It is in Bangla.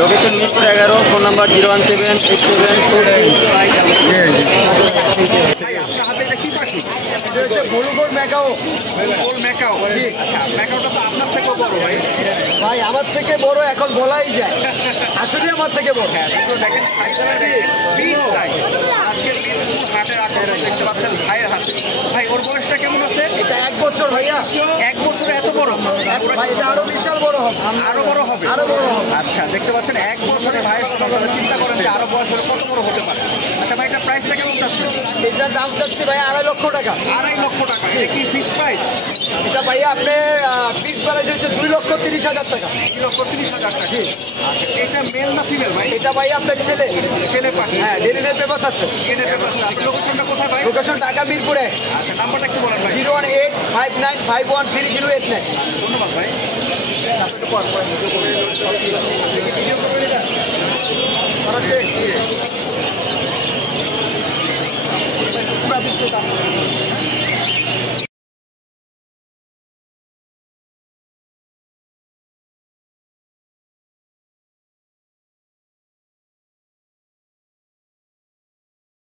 Location Mirpur 11, phone number 0178722। ভাই আমার থেকে বড় এখন বলাই যায়, আসলে আমার থেকে বড়। ভাইয়ের হাতে ভাই ওর বয়সটা কেমন আছে? এটা 1 বছর ভাইয়া। 1 বছরে এত বড়? ভাই এটা আরো বিশাল বড় হবে, আরো বড় হবে, আরো বড় হবে। আচ্ছা দেখতে পাচ্ছেন 1 বছরে ভাইয়ের কথা চিন্তা করেন যে আরো বয়স হলে কত বড় হতে পারে। আচ্ছা ভাই এটা প্রাইসটা কেমন চাচ্ছে? এটার দাম চাচ্ছি ভাই 2.5 লক্ষ টাকা। 2.5 লক্ষ টাকা। এটা কি ফিক্সড প্রাইস? এটা ভাইয়া আপনি ফিক্স প্রাইস হচ্ছে 2,30,000 টাকা। 2,30,000 টাকা। জি। আচ্ছা এটা মেল না ফিমেল ভাই? এটা ভাই আপনার ছেলে, ছেলে পাখি। হ্যাঁ ডেলিভারি পেপার আছে। লোকেশনটা কোথায় ভাই? লোকেশন ঢাকা মিরপুরে। আচ্ছা নাম্বারটা একটু বলেন ভাই। 01859513089। ধন্যবাদ ভাই।